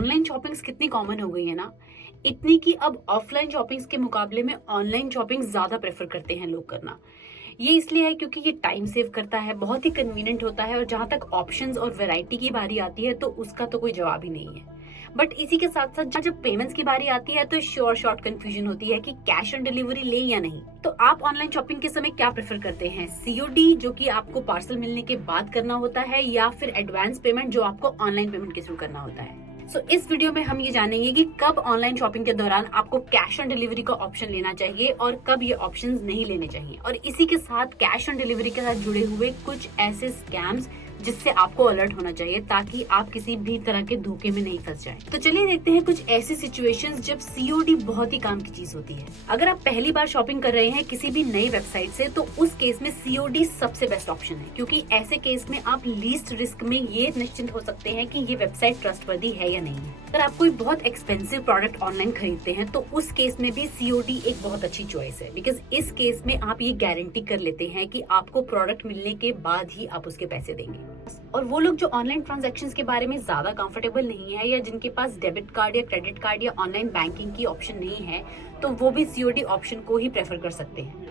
Online shoppings कितनी common हो गई है ना, इतनी कि अब ऑफलाइन शॉपिंग्स के मुकाबले में ऑनलाइन शॉपिंग ज्यादा प्रेफर करते हैं लोग करना। ये इसलिए है क्योंकि ये टाइम सेव करता है, बहुत ही कन्वीनियंट होता है और जहां तक ऑप्शंस और वैरायटी की बारी आती है तो उसका तो कोई जवाब ही नहीं है। बट इसी के साथ साथ जब पेमेंट्स की बारी आती है तो शॉर्ट कंफ्यूजन होती है कि कैश ऑन डिलीवरी ले या नहीं। तो आप ऑनलाइन शॉपिंग के समय क्या प्रेफर करते हैं, सीओडी जो कि आपको पार्सल मिलने के बाद करना होता है, या फिर एडवांस पेमेंट जो आपको ऑनलाइन पेमेंट के थ्रू करना होता है। इस वीडियो में हम ये जानेंगे कि कब ऑनलाइन शॉपिंग के दौरान आपको कैश ऑन डिलीवरी का ऑप्शन लेना चाहिए और कब ये ऑप्शंस नहीं लेने चाहिए, और इसी के साथ कैश ऑन डिलीवरी के साथ जुड़े हुए कुछ ऐसे स्कैम्स जिससे आपको अलर्ट होना चाहिए ताकि आप किसी भी तरह के धोखे में नहीं फंस जाएं। तो चलिए देखते हैं कुछ ऐसी सिचुएशंस जब सीओडी बहुत ही काम की चीज होती है। अगर आप पहली बार शॉपिंग कर रहे हैं किसी भी नई वेबसाइट से तो उस केस में सीओडी सबसे बेस्ट ऑप्शन है, क्योंकि ऐसे केस में आप लीस्ट रिस्क में ये निश्चिंत हो सकते हैं कि ये वेबसाइट ट्रस्टवर्दी है या नहीं है। अगर आप कोई बहुत एक्सपेंसिव प्रोडक्ट ऑनलाइन खरीदते हैं तो उस केस में भी सीओडी एक बहुत अच्छी चॉइस है, बिकॉज इस केस में आप ये गारंटी कर लेते हैं कि आपको प्रोडक्ट मिलने के बाद ही आप उसके पैसे देंगे। और वो लोग जो ऑनलाइन ट्रांजैक्शंस के बारे में ज्यादा कंफर्टेबल नहीं है, या जिनके पास डेबिट कार्ड या क्रेडिट कार्ड या ऑनलाइन बैंकिंग की ऑप्शन नहीं है, तो वो भी सीओडी ऑप्शन को ही प्रेफर कर सकते हैं।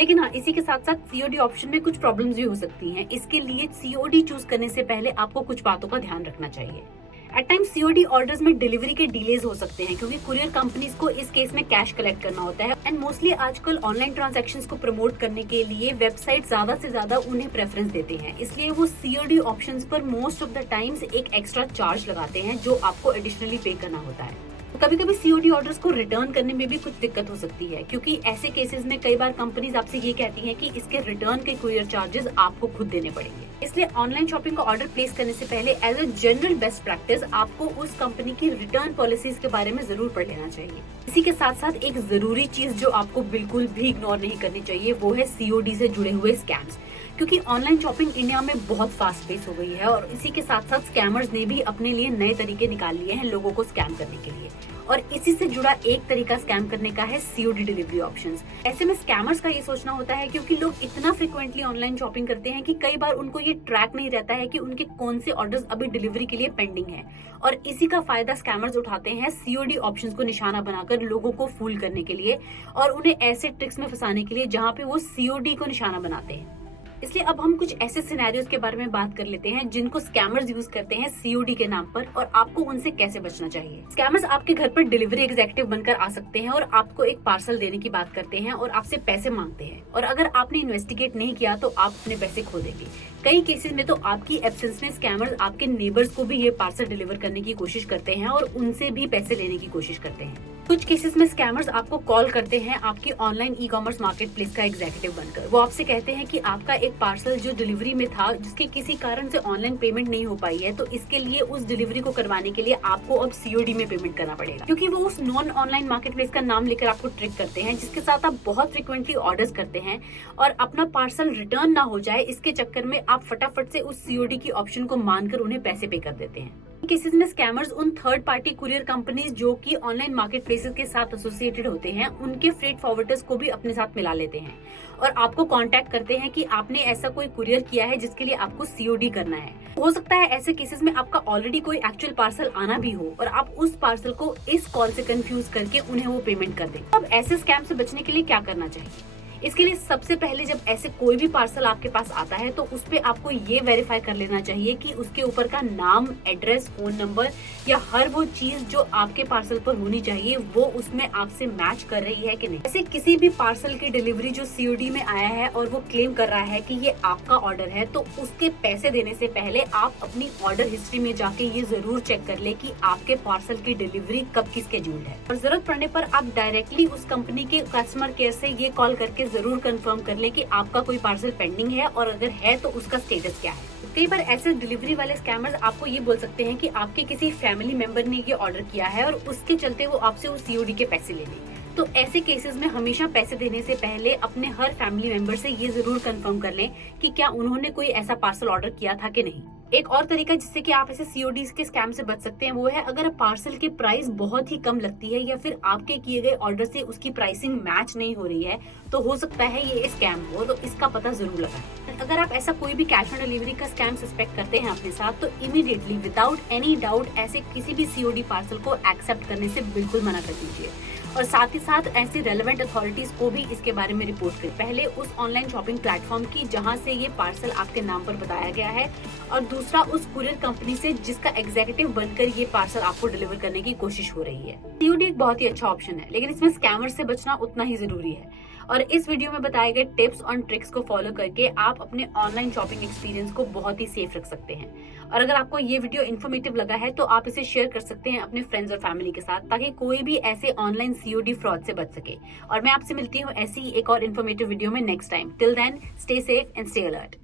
लेकिन हाँ, इसी के साथ साथ सीओडी ऑप्शन में कुछ प्रॉब्लम्स भी हो सकती हैं। इसके लिए सीओडी चूज करने से पहले आपको कुछ बातों का ध्यान रखना चाहिए। एट टाइम सीओडी ऑर्डर्स में डिलीवरी के डिलेज हो सकते हैं, क्योंकि कुरियर कंपनीज को इस केस में कैश कलेक्ट करना होता है। एंड मोस्टली आजकल ऑनलाइन ट्रांजैक्शंस को प्रमोट करने के लिए वेबसाइट ज्यादा से ज्यादा उन्हें प्रेफरेंस देते हैं, इसलिए वो सीओडी ऑप्शंस पर मोस्ट ऑफ द टाइम्स एक एक्स्ट्रा चार्ज लगाते हैं जो आपको एडिशनली पे करना होता है। कभी कभी सीओडी ऑर्डर्स को रिटर्न करने में भी कुछ दिक्कत हो सकती है, क्योंकि ऐसे केसेस में कई बार कंपनीज आपसे ये कहती हैं कि इसके रिटर्न के कुरियर चार्जेस आपको खुद देने पड़ेंगे। इसलिए ऑनलाइन शॉपिंग का ऑर्डर प्लेस करने से पहले as a general best practice आपको उस कंपनी की रिटर्न पॉलिसीज के बारे में जरूर पढ़ लेना चाहिए। इसी के साथ साथ एक जरूरी चीज जो आपको बिल्कुल भी इग्नोर नहीं करनी चाहिए वो है सीओडी से जुड़े हुए स्कैम्स, क्योंकि ऑनलाइन शॉपिंग इंडिया में बहुत फास्ट पेस हो गई है और इसी के साथ साथ स्कैमर्स ने भी अपने लिए नए तरीके निकाल लिए हैं लोगों को स्कैम करने के लिए। और इसी से जुड़ा एक तरीका स्कैम करने का है सीओडी डिलीवरी ऑप्शंस। ऐसे में स्कैमर्स का ये सोचना होता है, क्योंकि लोग इतना फ्रिक्वेंटली ऑनलाइन शॉपिंग करते हैं कि कई बार उनको ये ट्रैक नहीं रहता है कि उनके कौन से ऑर्डर्स अभी डिलीवरी के लिए पेंडिंग है, और इसी का फायदा स्कैमर्स उठाते हैं सीओडी ऑप्शंस को निशाना बनाकर लोगों को फूल करने के लिए और उन्हें ऐसे ट्रिक्स में फंसाने के लिए जहाँ पे वो सीओडी को निशाना बनाते हैं। इसलिए अब हम कुछ ऐसे सिनेरियोज के बारे में बात कर लेते हैं जिनको स्कैमर्स यूज करते हैं सीओडी के नाम पर, और आपको उनसे कैसे बचना चाहिए। स्कैमर्स आपके घर पर डिलीवरी एग्जीक्यूटिव बनकर आ सकते हैं और आपको एक पार्सल देने की बात करते हैं और आपसे पैसे मांगते हैं, और अगर आपने इन्वेस्टिगेट नहीं किया तो आप अपने पैसे खो देंगे। कई केसेस में तो आपकी एब्सेंस में स्कैमर्स आपके नेबर्स को भी ये पार्सल डिलीवर करने की कोशिश करते हैं और उनसे भी पैसे लेने की कोशिश करते हैं। कुछ केसेस में स्कैमर्स आपको कॉल करते हैं आपकी online e commerce market place का एग्जीक्यूटिव बनकर। वो आपसे कहते हैं कि आपका एक पार्सल जो डिलीवरी में था जिसके किसी कारण से ऑनलाइन पेमेंट नहीं हो पाई है, तो इसके लिए उस डिलीवरी को करवाने के लिए आपको अब सीओडी में पेमेंट करना पड़ेगा, क्योंकि वो उस नॉन ऑनलाइन मार्केट प्लेस का नाम लेकर आपको ट्रिक करते हैं जिसके साथ आप बहुत फ्रिक्वेंटली ऑर्डर्स करते हैं, और अपना पार्सल रिटर्न ना हो जाए इसके चक्कर में आप फटाफट से उस सीओडी की ऑप्शन को मानकर उन्हें पैसे पे कर देते हैं। केसेस में स्कैमर्स उन थर्ड पार्टी कुरियर कंपनीज जो कि ऑनलाइन मार्केट प्लेसेस के साथ एसोसिएटेड होते हैं उनके फ्रेट फॉरवर्डर्स को भी अपने साथ मिला लेते हैं और आपको कांटेक्ट करते हैं कि आपने ऐसा कोई कुरियर किया है जिसके लिए आपको सीओडी करना है। हो सकता है ऐसे केसेस में आपका ऑलरेडी कोई एक्चुअल पार्सल आना भी हो और आप उस पार्सल को इस कॉल से कंफ्यूज करके उन्हें वो पेमेंट कर दें। अब ऐसे स्कैम से बचने के लिए क्या करना चाहिए? इसके लिए सबसे पहले जब ऐसे कोई भी पार्सल आपके पास आता है तो उस पे आपको ये वेरीफाई कर लेना चाहिए कि उसके ऊपर का नाम, एड्रेस, फोन नंबर या हर वो चीज जो आपके पार्सल पर होनी चाहिए वो उसमें आपसे मैच कर रही है कि नहीं। ऐसे किसी भी पार्सल की डिलीवरी जो सीओडी में आया है और वो क्लेम कर रहा है कि ये आपका ऑर्डर है, तो उसके पैसे देने से पहले आप अपनी ऑर्डर हिस्ट्री में जाके ये जरूर चेक कर ले कि आपके पार्सल की डिलीवरी कब की स्केड्यूल्ड है, और जरूरत पड़ने पर आप डायरेक्टली उस कंपनी के कस्टमर केयर से ये कॉल करके जरूर कंफर्म कर ले कि आपका कोई पार्सल पेंडिंग है और अगर है तो उसका स्टेटस क्या है। कई बार ऐसे डिलीवरी वाले स्कैमर्स आपको ये बोल सकते हैं कि आपके किसी फैमिली मेंबर ने ये ऑर्डर किया है और उसके चलते वो आपसे उस सीओडी के पैसे ले लें। तो ऐसे केसेस में हमेशा पैसे देने से पहले अपने हर फैमिली मेंबर से ये जरूर कंफर्म कर लें कि क्या उन्होंने कोई ऐसा पार्सल ऑर्डर किया था कि नहीं। एक और तरीका जिससे कि आप ऐसे सीओडी के स्कैम से बच सकते हैं वो है, अगर पार्सल की प्राइस बहुत ही कम लगती है या फिर आपके किए गए ऑर्डर से उसकी प्राइसिंग मैच नहीं हो रही है, तो हो सकता है ये स्कैम हो, तो इसका पता जरूर लगाएं। अगर आप ऐसा कोई भी कैश ऑन डिलीवरी का स्कैम सस्पेक्ट करते हैं अपने साथ, तो इमीडिएटली विदाउट एनी डाउट ऐसे किसी भी सीओडी पार्सल को एक्सेप्ट करने से बिल्कुल मना कर दीजिए, और साथ ही साथ ऐसी रेलेवेंट अथॉरिटीज को भी इसके बारे में रिपोर्ट करें। पहले उस ऑनलाइन शॉपिंग प्लेटफॉर्म की जहां से ये पार्सल आपके नाम पर बताया गया है, और दूसरा उस कुरियर कंपनी से जिसका एग्जीक्यूटिव बनकर ये पार्सल आपको डिलीवर करने की कोशिश हो रही है। सीओडी एक बहुत ही अच्छा ऑप्शन है, लेकिन इसमें स्कैमर से बचना उतना ही जरूरी है। और इस वीडियो में बताए गए टिप्स और ट्रिक्स को फॉलो करके आप अपने ऑनलाइन शॉपिंग एक्सपीरियंस को बहुत ही सेफ रख सकते हैं। और अगर आपको ये वीडियो इन्फॉर्मेटिव लगा है तो आप इसे शेयर कर सकते हैं अपने फ्रेंड्स और फैमिली के साथ, ताकि कोई भी ऐसे ऑनलाइन सीओडी फ्रॉड से बच सके। और मैं आपसे मिलती हूँ ऐसी एक और इन्फॉर्मेटिव वीडियो में next time. Till then, stay safe and stay alert.